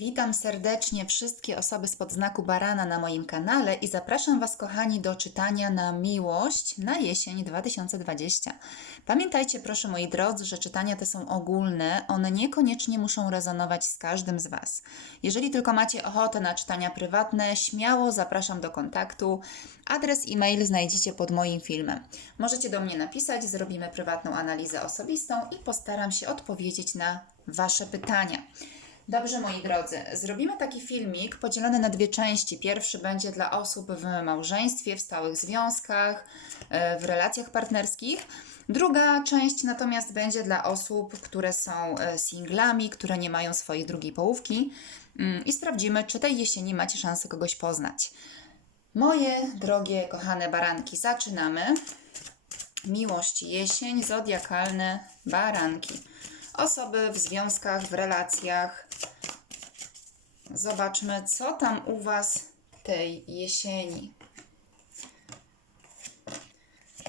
Witam serdecznie wszystkie osoby spod znaku barana na moim kanale i zapraszam Was, kochani, do czytania na miłość na jesień 2020. Pamiętajcie, proszę moi drodzy, że czytania te są ogólne, one niekoniecznie muszą rezonować z każdym z Was. Jeżeli tylko macie ochotę na czytania prywatne, śmiało zapraszam do kontaktu. Adres e-mail znajdziecie pod moim filmem. Możecie do mnie napisać, zrobimy prywatną analizę osobistą i postaram się odpowiedzieć na Wasze pytania. Dobrze, moi drodzy, zrobimy taki filmik podzielony na dwie części. Pierwszy będzie dla osób w małżeństwie, w stałych związkach, e, w relacjach partnerskich. Druga część natomiast będzie dla osób, które są e, singlami, które nie mają swojej drugiej połówki Mm, i sprawdzimy, czy tej jesieni macie szansę kogoś poznać. Moje drogie, kochane baranki, zaczynamy. Miłość, jesień, zodiakalne baranki. Osoby w związkach, w relacjach. Zobaczmy, co tam u Was tej jesieni.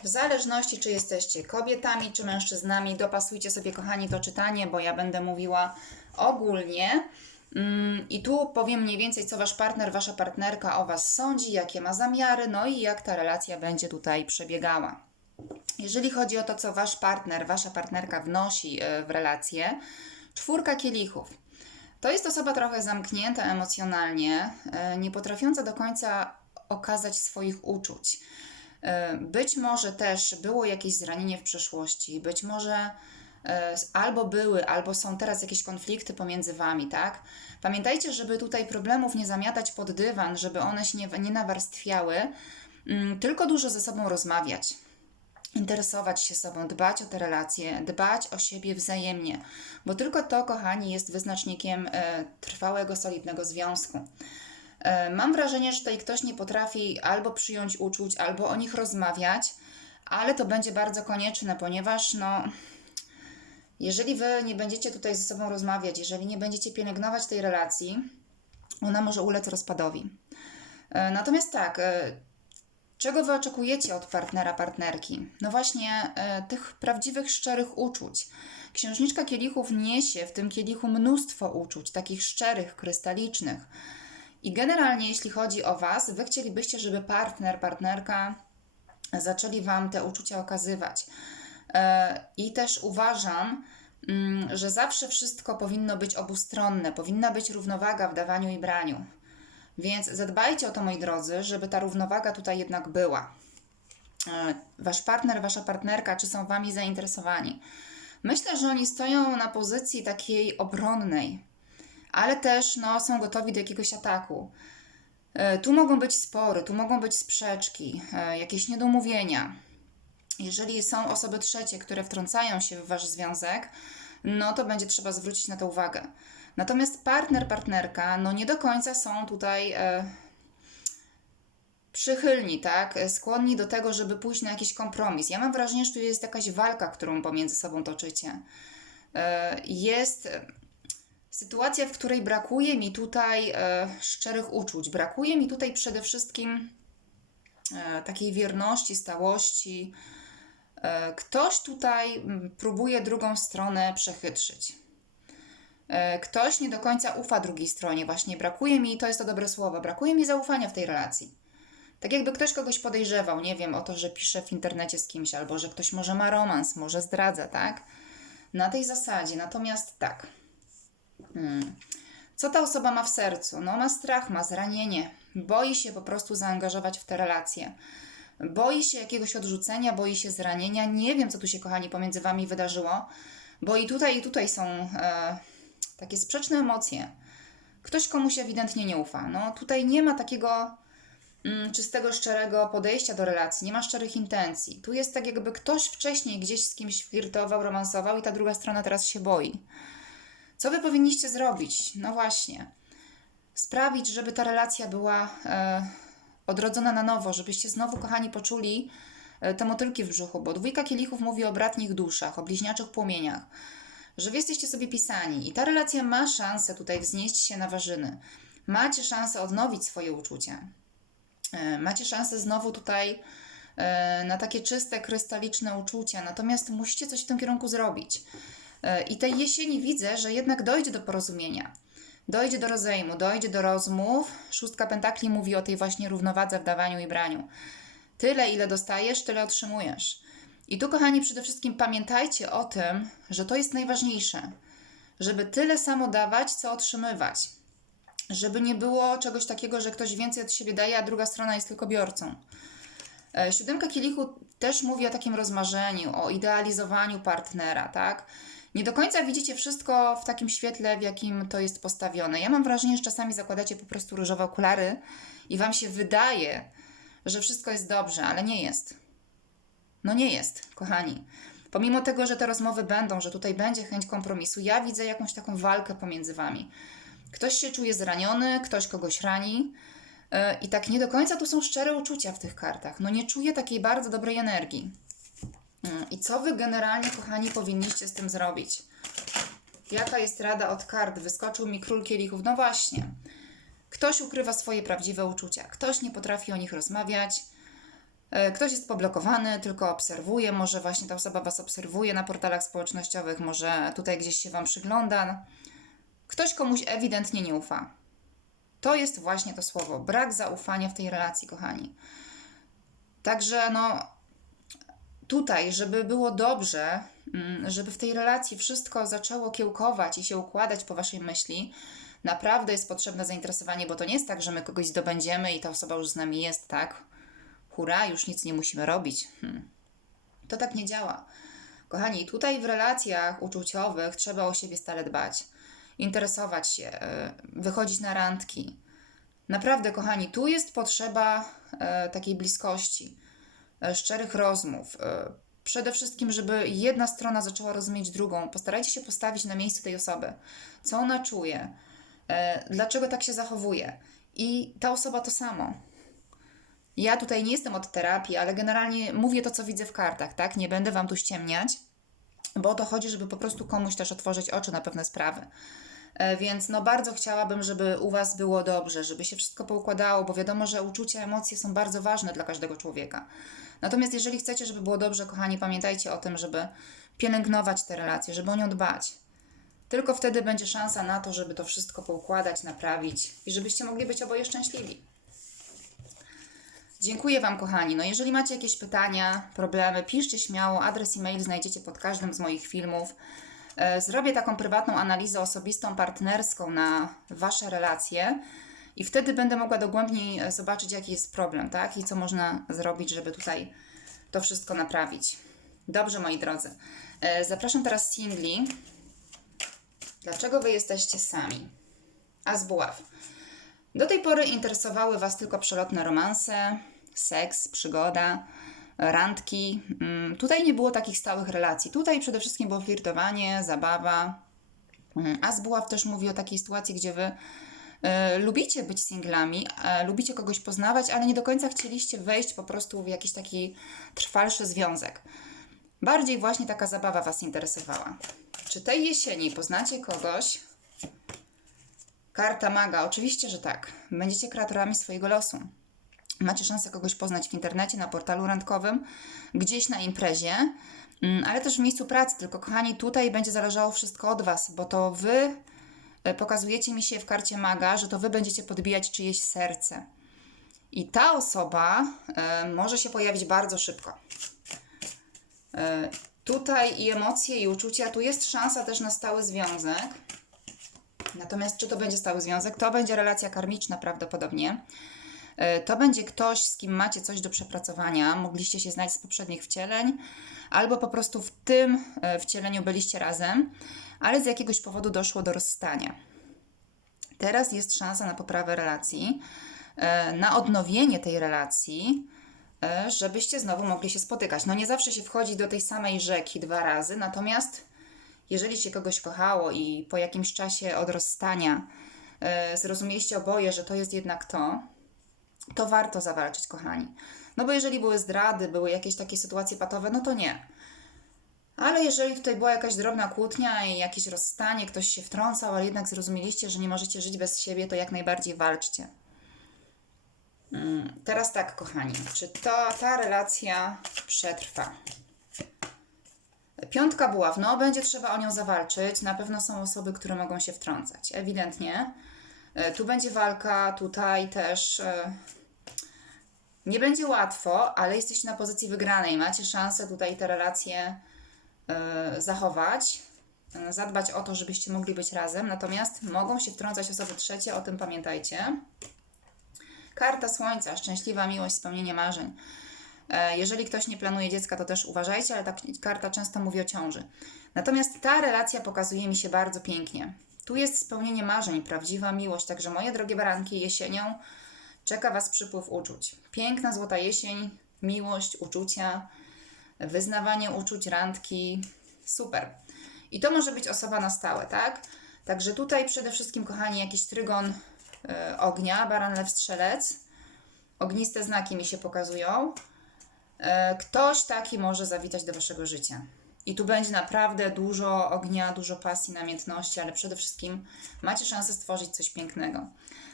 W zależności, czy jesteście kobietami, czy mężczyznami, dopasujcie sobie, kochani, to czytanie, bo ja będę mówiła ogólnie. Mm, I tu powiem mniej więcej, co wasz partner, wasza partnerka o was sądzi, jakie ma zamiary, no i jak ta relacja będzie tutaj przebiegała. Jeżeli chodzi o to, co wasz partner, wasza partnerka wnosi e, w relację, czwórka kielichów. To jest osoba trochę zamknięta emocjonalnie, e, nie potrafiąca do końca okazać swoich uczuć. E, Być może też było jakieś zranienie w przeszłości, być może albo były, albo są teraz jakieś konflikty pomiędzy wami, tak? Pamiętajcie, żeby tutaj problemów nie zamiatać pod dywan, żeby one się nie, nie nawarstwiały, mm, tylko dużo ze sobą rozmawiać interesować się sobą, dbać o te relacje, dbać o siebie wzajemnie, bo tylko to, kochani, jest wyznacznikiem e, trwałego, solidnego związku. E, mam wrażenie, że tutaj ktoś nie potrafi albo przyjąć uczuć, albo o nich rozmawiać, ale to będzie bardzo konieczne, ponieważ no, jeżeli wy nie będziecie tutaj ze sobą rozmawiać, jeżeli nie będziecie pielęgnować tej relacji, ona może ulec rozpadowi. E, Natomiast tak, Czego wy oczekujecie od partnera, partnerki? No właśnie e, tych prawdziwych, szczerych uczuć. Księżniczka kielichów niesie w tym kielichu mnóstwo uczuć, takich szczerych, krystalicznych. I generalnie, jeśli chodzi o was, wy chcielibyście, żeby partner, partnerka zaczęli wam te uczucia okazywać. E, I też uważam, mm, że zawsze wszystko powinno być obustronne, powinna być równowaga w dawaniu i braniu. Więc zadbajcie o to, moi drodzy, żeby ta równowaga tutaj jednak była. E, Wasz partner, wasza partnerka, czy są wami zainteresowani? Myślę, że oni stoją na pozycji takiej obronnej, ale też no, są gotowi do jakiegoś ataku. E, Tu mogą być spory, tu mogą być sprzeczki, e, jakieś niedomówienia. Jeżeli są osoby trzecie, które wtrącają się w wasz związek, no to będzie trzeba zwrócić na to uwagę. Natomiast partner, partnerka, no nie do końca są tutaj e, przychylni, tak? Skłonni do tego, żeby pójść na jakiś kompromis. Ja mam wrażenie, że tu jest jakaś walka, którą pomiędzy sobą toczycie. E, jest e, sytuacja, w której brakuje mi tutaj e, szczerych uczuć. Brakuje mi tutaj przede wszystkim e, takiej wierności, stałości. E, Ktoś tutaj próbuje drugą stronę przechytrzyć. E, Ktoś nie do końca ufa drugiej stronie, właśnie brakuje mi, to jest to dobre słowo, brakuje mi zaufania w tej relacji. Tak jakby ktoś kogoś podejrzewał, nie wiem, o to, że pisze w internecie z kimś, albo że ktoś może ma romans, może zdradza, tak? Na tej zasadzie. Natomiast tak. Hmm. Co ta osoba ma w sercu? No, ma strach, ma zranienie, boi się po prostu zaangażować w te relacje. Boi się jakiegoś odrzucenia, boi się zranienia. Nie wiem, co tu się, kochani, pomiędzy wami wydarzyło, bo i tutaj, i tutaj są e, takie sprzeczne emocje. Ktoś komuś ewidentnie nie ufa. No, tutaj nie ma takiego mm, czystego, szczerego podejścia do relacji, nie ma szczerych intencji. Tu jest tak, jakby ktoś wcześniej gdzieś z kimś flirtował, romansował i ta druga strona teraz się boi. Co wy powinniście zrobić? No właśnie. Sprawić, żeby ta relacja była e, odrodzona na nowo, żebyście znowu, kochani, poczuli e, te motylki w brzuchu, bo dwójka kielichów mówi o bratnich duszach, o bliźniaczych płomieniach, że wy jesteście sobie pisani i ta relacja ma szansę tutaj wznieść się na warzyny. Macie szansę odnowić swoje uczucia. E, Macie szansę znowu tutaj e, na takie czyste, krystaliczne uczucia, natomiast musicie coś w tym kierunku zrobić. E, I tej jesieni widzę, że jednak dojdzie do porozumienia. Dojdzie do rozejmu, dojdzie do rozmów. Szóstka pentakli mówi o tej właśnie równowadze w dawaniu i braniu. Tyle, ile dostajesz, tyle otrzymujesz. I tu, kochani, przede wszystkim pamiętajcie o tym, że to jest najważniejsze. Żeby tyle samo dawać, co otrzymywać. Żeby nie było czegoś takiego, że ktoś więcej od siebie daje, a druga strona jest tylko biorcą. E, Siódemka kielichu też mówi o takim rozmarzeniu, o idealizowaniu partnera, tak? Nie do końca widzicie wszystko w takim świetle, w jakim to jest postawione. Ja mam wrażenie, że czasami zakładacie po prostu różowe okulary i wam się wydaje, że wszystko jest dobrze, ale nie jest. No nie jest, kochani. Pomimo tego, że te rozmowy będą, że tutaj będzie chęć kompromisu, ja widzę jakąś taką walkę pomiędzy wami. Ktoś się czuje zraniony, ktoś kogoś rani. Yy, I tak nie do końca tu są szczere uczucia w tych kartach. No nie czuję takiej bardzo dobrej energii. Yy, I co wy generalnie, kochani, powinniście z tym zrobić? Jaka jest rada od kart? Wyskoczył mi król kielichów. No właśnie. Ktoś ukrywa swoje prawdziwe uczucia, ktoś nie potrafi o nich rozmawiać, e, ktoś jest poblokowany, tylko obserwuje, może właśnie ta osoba Was obserwuje na portalach społecznościowych, może tutaj gdzieś się Wam przygląda. Ktoś komuś ewidentnie nie ufa. To jest właśnie to słowo, brak zaufania w tej relacji, kochani. Także no, tutaj, żeby było dobrze, mm, żeby w tej relacji wszystko zaczęło kiełkować i się układać po Waszej myśli, naprawdę jest potrzebne zainteresowanie, bo to nie jest tak, że my kogoś zdobędziemy i ta osoba już z nami jest, tak? Hurra, już nic nie musimy robić. Hmm. To tak nie działa. Kochani, tutaj w relacjach uczuciowych trzeba o siebie stale dbać, interesować się, e, wychodzić na randki. Naprawdę, kochani, tu jest potrzeba e, takiej bliskości, e, szczerych rozmów. Przede wszystkim, żeby jedna strona zaczęła rozumieć drugą. Postarajcie się postawić na miejsce tej osoby. Co ona czuje? Dlaczego tak się zachowuje. I ta osoba to samo. Ja tutaj nie jestem od terapii, ale generalnie mówię to, co widzę w kartach, tak? Nie będę Wam tu ściemniać, bo o to chodzi, żeby po prostu komuś też otworzyć oczy na pewne sprawy. E, Więc no bardzo chciałabym, żeby u Was było dobrze, żeby się wszystko poukładało, bo wiadomo, że uczucia, emocje są bardzo ważne dla każdego człowieka. Natomiast jeżeli chcecie, żeby było dobrze, kochani, pamiętajcie o tym, żeby pielęgnować te relacje, żeby o nią dbać. Tylko wtedy będzie szansa na to, żeby to wszystko poukładać, naprawić i żebyście mogli być oboje szczęśliwi. Dziękuję Wam, kochani. No, jeżeli macie jakieś pytania, problemy, piszcie śmiało. Adres e-mail znajdziecie pod każdym z moich filmów. E, Zrobię taką prywatną analizę osobistą, partnerską na Wasze relacje i wtedy będę mogła dogłębniej e, zobaczyć, jaki jest problem, tak? I co można zrobić, żeby tutaj to wszystko naprawić. Dobrze, moi drodzy. E, Zapraszam teraz singli. Dlaczego wy jesteście sami? A z buław. Do tej pory interesowały Was tylko przelotne romanse, seks, przygoda, randki. Mm, Tutaj nie było takich stałych relacji. Tutaj przede wszystkim było flirtowanie, zabawa. Mm, A buław też mówi o takiej sytuacji, gdzie Wy e, lubicie być singlami, e, lubicie kogoś poznawać, ale nie do końca chcieliście wejść po prostu w jakiś taki trwalszy związek. Bardziej właśnie taka zabawa Was interesowała. Czy tej jesieni poznacie kogoś? Karta maga, oczywiście, że tak. Będziecie kreatorami swojego losu. Macie szansę kogoś poznać w internecie, na portalu randkowym, gdzieś na imprezie, mm, ale też w miejscu pracy. Tylko, kochani, tutaj będzie zależało wszystko od Was, bo to Wy e, pokazujecie mi się w karcie maga, że to Wy będziecie podbijać czyjeś serce. I ta osoba e, może się pojawić bardzo szybko. E, tutaj i emocje, i uczucia, tu jest szansa też na stały związek. Natomiast czy to będzie stały związek? To będzie relacja karmiczna prawdopodobnie. E, To będzie ktoś, z kim macie coś do przepracowania, mogliście się znać z poprzednich wcieleń, albo po prostu w tym e, wcieleniu byliście razem, ale z jakiegoś powodu doszło do rozstania. Teraz jest szansa na poprawę relacji, e, na odnowienie tej relacji, żebyście znowu mogli się spotykać. No nie zawsze się wchodzi do tej samej rzeki dwa razy, natomiast jeżeli się kogoś kochało i po jakimś czasie od rozstania zrozumieliście oboje, że to jest jednak to, to warto zawalczyć, kochani. No bo jeżeli były zdrady, były jakieś takie sytuacje patowe, no to nie. Ale jeżeli tutaj była jakaś drobna kłótnia i jakieś rozstanie, ktoś się wtrącał, ale jednak zrozumieliście, że nie możecie żyć bez siebie, to jak najbardziej walczcie. Mm, Teraz tak, kochani, czy to, ta relacja przetrwa? Piątka buław, no będzie trzeba o nią zawalczyć. Na pewno są osoby, które mogą się wtrącać, ewidentnie. E, Tu będzie walka, tutaj też. Nie będzie łatwo, ale jesteście na pozycji wygranej. Macie szansę tutaj te relacje e, zachować, e, zadbać o to, żebyście mogli być razem. Natomiast mogą się wtrącać osoby trzecie, o tym pamiętajcie. Karta Słońca, szczęśliwa miłość, spełnienie marzeń. E, Jeżeli ktoś nie planuje dziecka, to też uważajcie, ale ta karta często mówi o ciąży. Natomiast ta relacja pokazuje mi się bardzo pięknie. Tu jest spełnienie marzeń, prawdziwa miłość, także moje drogie baranki, jesienią czeka Was przypływ uczuć. Piękna złota jesień, miłość, uczucia, wyznawanie uczuć, randki, super. I to może być osoba na stałe, tak? Także tutaj przede wszystkim, kochani, jakiś trygon e, ognia, baran, lew, strzelec. Ogniste znaki mi się pokazują. E, Ktoś taki może zawitać do Waszego życia. I tu będzie naprawdę dużo ognia, dużo pasji, namiętności, ale przede wszystkim macie szansę stworzyć coś pięknego.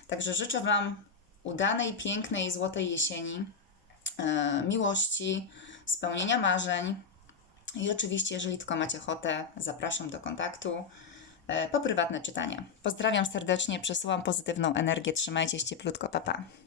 Także życzę Wam udanej, pięknej, złotej jesieni, e, miłości, spełnienia marzeń. I oczywiście, jeżeli tylko macie ochotę, zapraszam do kontaktu e, po prywatne czytania. Pozdrawiam serdecznie, przesyłam pozytywną energię, trzymajcie się cieplutko, papa. Pa.